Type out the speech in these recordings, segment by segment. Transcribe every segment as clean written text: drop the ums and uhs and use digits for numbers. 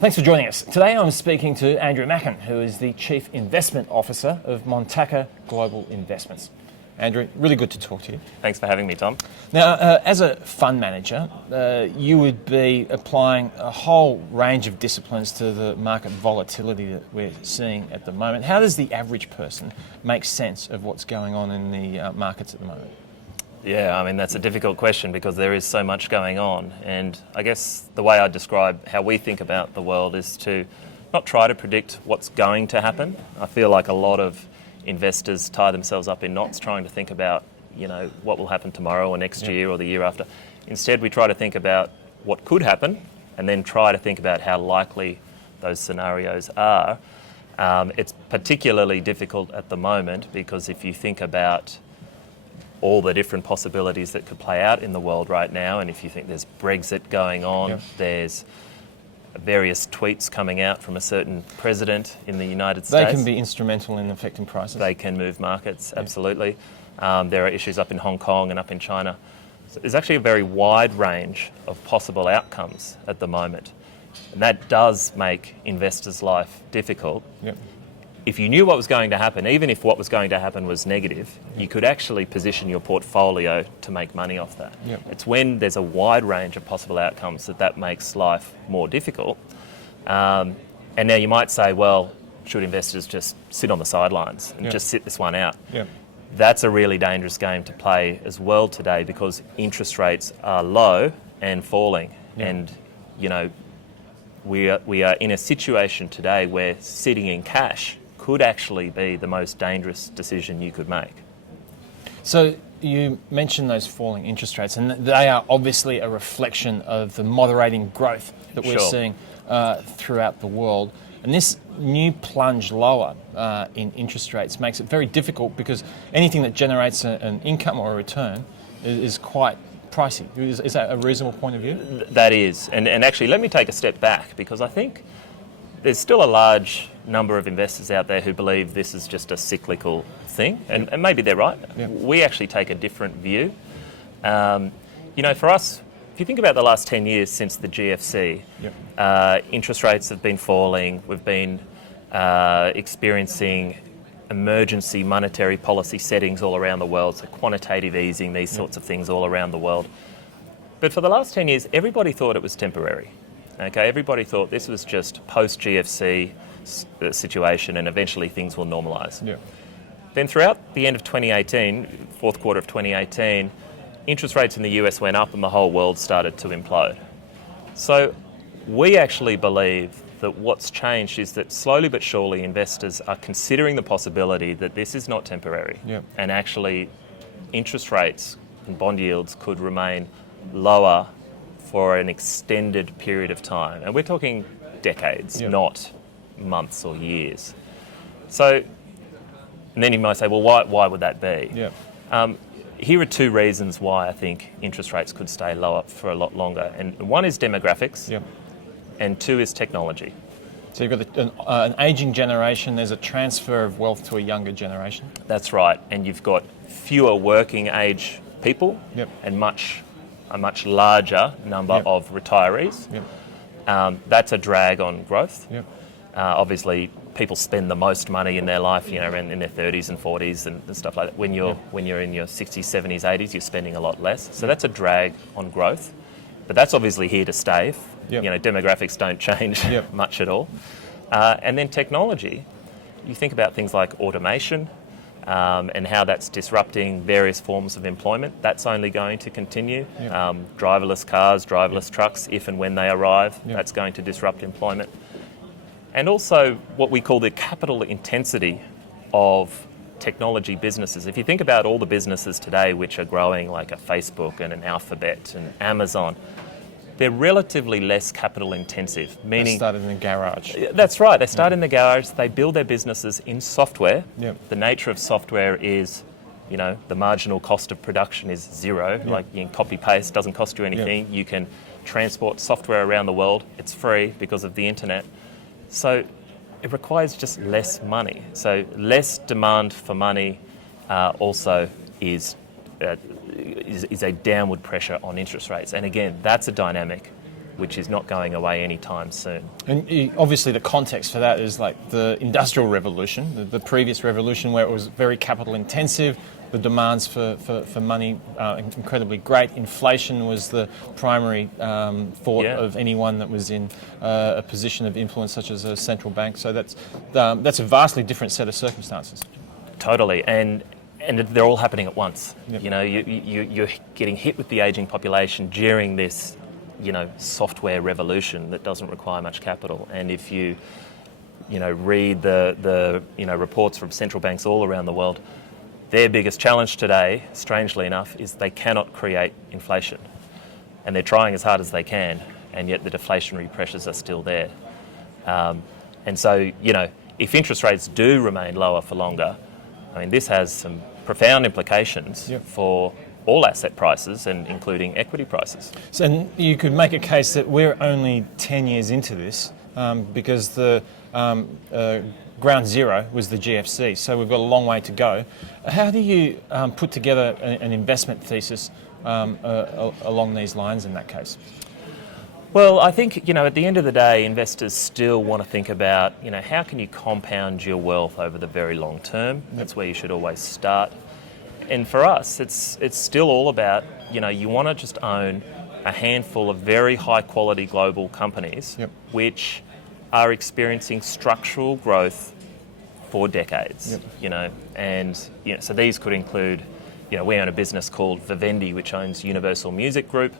Thanks for joining us. Today I'm speaking to Andrew Macken, who is the Chief Investment Officer of Montaka Global Investments. Andrew, really good to talk to you. Thanks for having me, Tom. Now, as a fund manager, you would be applying a whole range of disciplines to the market volatility that we're seeing at the moment. How does the average person make sense of what's going on in the markets at the moment? Yeah, I mean, that's a difficult question because there is so much going on. And I guess the way I describe how we think about the world is to not try to predict what's going to happen. I feel like a lot of investors tie themselves up in knots trying to think about, what will happen tomorrow or next year or the year after. Instead, we try to think about what could happen and then try to think about how likely those scenarios are. It's particularly difficult at the moment because if you think about all the different possibilities that could play out in the world right now, and if you think there's Brexit going on, there's various tweets coming out from a certain president in the United States. They can be instrumental in affecting prices. They can move markets, absolutely. There are issues up in Hong Kong and up in China. So there's actually a very wide range of possible outcomes at the moment. And that does make investors' life difficult. If you knew what was going to happen, even if what was going to happen was negative, you could actually position your portfolio to make money off that. It's when there's a wide range of possible outcomes that makes life more difficult. And now you might say, well, should investors just sit on the sidelines and just sit this one out? That's a really dangerous game to play as well today because interest rates are low and falling. And, we are in a situation today where sitting in cash could actually be the most dangerous decision you could make. So you mentioned those falling interest rates, and they are obviously a reflection of the moderating growth that we're seeing throughout the world. And this new plunge lower in interest rates makes it very difficult because anything that generates an income or a return is quite pricey. Is that a reasonable point of view? That is. And actually, let me take a step back because I think there's still a large number of investors out there who believe this is just a cyclical thing, and maybe they're right. We actually take a different view. For us, if you think about the last 10 years since the GFC, interest rates have been falling. We've been experiencing emergency monetary policy settings all around the world, so quantitative easing, these sorts of things all around the world. But for the last 10 years, everybody thought it was temporary. Okay, everybody thought this was just post-GFC situation and eventually things will normalise. Then throughout the end of 2018, fourth quarter of 2018, interest rates in the US went up and the whole world started to implode. So we actually believe that what's changed is that slowly but surely investors are considering the possibility that this is not temporary and actually interest rates and bond yields could remain lower for an extended period of time. And we're talking decades, not months or years. So, and then you might say, well, why would that be? Here are two reasons why I think interest rates could stay lower for a lot longer. And one is demographics, and two is technology. So you've got an ageing generation, there's a transfer of wealth to a younger generation. That's right, and you've got fewer working age people and a much larger number of retirees. That's a drag on growth. Obviously, people spend the most money in their life, in their 30s and 40s and stuff like that. When you're in your 60s, 70s, 80s, you're spending a lot less. So that's a drag on growth. But that's obviously here to stay. Demographics don't change much at all. And then technology, you think about things like automation, and how that's disrupting various forms of employment. That's only going to continue. Driverless cars, driverless trucks, if and when they arrive, that's going to disrupt employment. And also what we call the capital intensity of technology businesses. If you think about all the businesses today which are growing, like a Facebook and an Alphabet and Amazon, they're relatively less capital intensive, meaning... They started in the garage. That's right. They start in the garage. They build their businesses in software. The nature of software is, the marginal cost of production is zero. Like you can copy-paste, doesn't cost you anything. You can transport software around the world. It's free because of the internet. So it requires just less money. So less demand for money also is a downward pressure on interest rates. And again, that's a dynamic which is not going away anytime soon. And obviously the context for that is like the Industrial Revolution, the previous revolution where it was very capital intensive, the demands for money incredibly great. Inflation was the primary thought of anyone that was in a position of influence such as a central bank. So that's a vastly different set of circumstances. Totally, and they're all happening at once. Yep. You know, you're getting hit with the ageing population during this, software revolution that doesn't require much capital. And if you read the reports from central banks all around the world, their biggest challenge today, strangely enough, is they cannot create inflation. And they're trying as hard as they can, and yet the deflationary pressures are still there. And so, if interest rates do remain lower for longer, I mean, this has some profound implications for all asset prices, and including equity prices. So, and you could make a case that we're only 10 years into this because the ground zero was the GFC, so we've got a long way to go. How do you put together an investment thesis along these lines in that case? Well, I think, at the end of the day, investors still want to think about, how can you compound your wealth over the very long term? That's where you should always start. And for us, it's still all about, you want to just own a handful of very high quality global companies which are experiencing structural growth for decades, so these could include, we own a business called Vivendi, which owns Universal Music Group.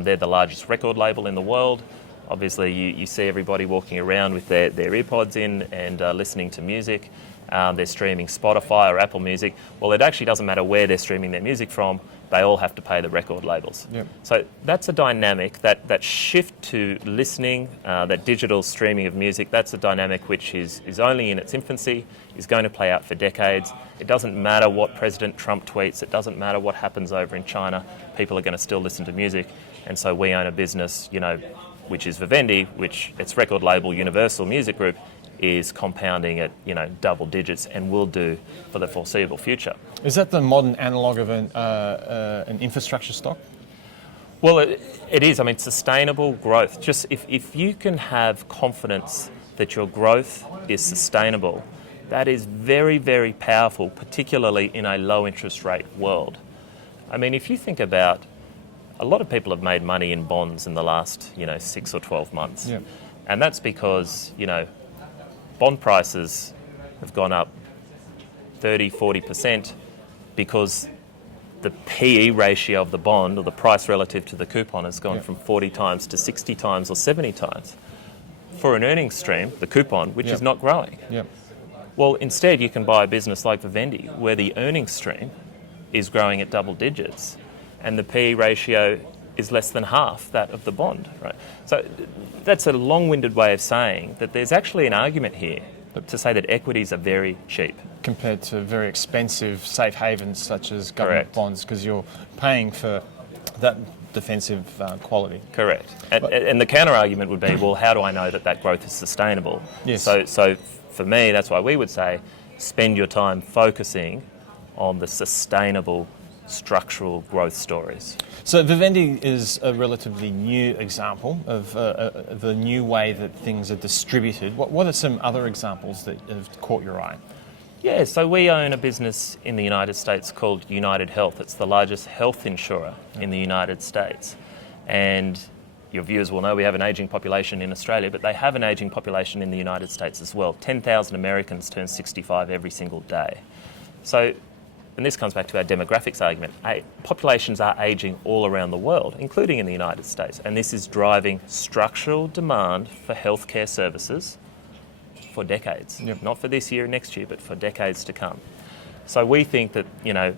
They're the largest record label in the world. Obviously, you see everybody walking around with their earpods in and listening to music. They're streaming Spotify or Apple Music. Well, it actually doesn't matter where they're streaming their music from. They all have to pay the record labels. So that's a dynamic, that shift to listening, that digital streaming of music, that's a dynamic which is only in its infancy, is going to play out for decades. It doesn't matter what President Trump tweets, it doesn't matter what happens over in China, people are going to still listen to music. And so we own a business, which is Vivendi, which its record label, Universal Music Group, is compounding at double digits and will do for the foreseeable future. Is that the modern analogue of an infrastructure stock? Well, it is. I mean, sustainable growth. Just if you can have confidence that your growth is sustainable, that is very, very powerful, particularly in a low interest rate world. I mean, if you think about, a lot of people have made money in bonds in the last 6 or 12 months, and that's because bond prices have gone up 30-40% because the PE ratio of the bond, or the price relative to the coupon, has gone from 40 times to 60 times or 70 times for an earnings stream, the coupon, which is not growing. Well, instead you can buy a business like Vivendi where the earnings stream is growing at double digits and the PE ratio is less than half that of the bond, right? So that's a long-winded way of saying that there's actually an argument here to say that equities are very cheap. Compared to very expensive safe havens such as government bonds, because you're paying for that defensive quality. Correct. And the counter-argument would be, well, how do I know that growth is sustainable? So for me, that's why we would say, spend your time focusing on the sustainable structural growth stories. So Vivendi is a relatively new example of the new way that things are distributed. What are some other examples that have caught your eye? Yeah, so we own a business in the United States called United Health. It's the largest health insurer in the United States. And your viewers will know we have an ageing population in Australia, but they have an ageing population in the United States as well. 10,000 Americans turn 65 every single day. So, and this comes back to our demographics argument, populations are ageing all around the world, including in the United States, and this is driving structural demand for healthcare services for decades. Not for this year and next year, but for decades to come. So we think that,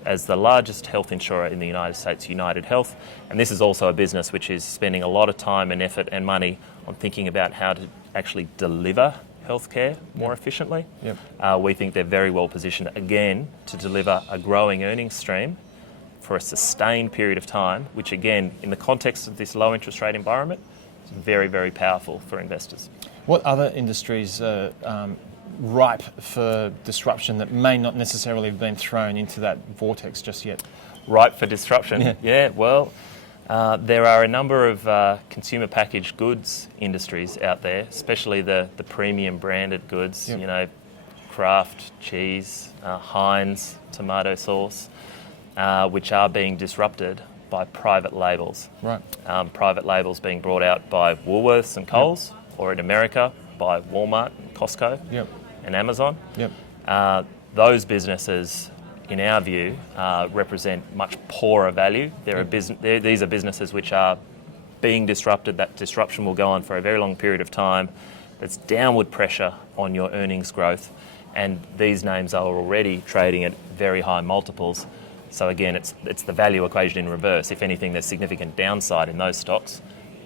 as the largest health insurer in the United States, United Health, and this is also a business which is spending a lot of time and effort and money on thinking about how to actually deliver healthcare more efficiently. We think they're very well positioned, again, to deliver a growing earnings stream for a sustained period of time, which again, in the context of this low interest rate environment, is very, very powerful for investors. What other industries are ripe for disruption that may not necessarily have been thrown into that vortex just yet? Ripe for disruption? Yeah, well, There are a number of consumer packaged goods industries out there, especially the premium branded goods, Yep. Kraft cheese, Heinz tomato sauce, which are being disrupted by private labels. Right. Private labels being brought out by Woolworths and Coles, or in America by Walmart and Costco Yep. and Amazon. Yep. Those businesses, in our view, represent much poorer value. These are businesses which are being disrupted. That disruption will go on for a very long period of time. There's downward pressure on your earnings growth, and these names are already trading at very high multiples. So again, it's the value equation in reverse. If anything, there's significant downside in those stocks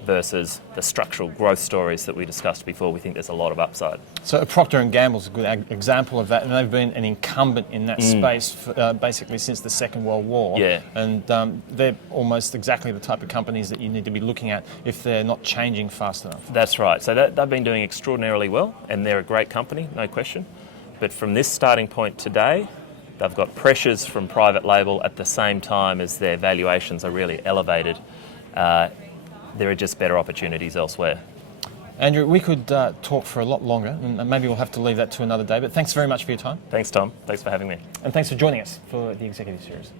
versus the structural growth stories that we discussed before. We think there's a lot of upside. So Procter & Gamble's a good example of that, and they've been an incumbent in that space for, basically since the Second World War. Yeah. And they're almost exactly the type of companies that you need to be looking at if they're not changing fast enough. That's right. So they've been doing extraordinarily well, and they're a great company, no question. But from this starting point today, they've got pressures from private label at the same time as their valuations are really elevated. There are just better opportunities elsewhere. Andrew, we could talk for a lot longer, and maybe we'll have to leave that to another day, but thanks very much for your time. Thanks, Tom. Thanks for having me. And thanks for joining us for the Executive Series.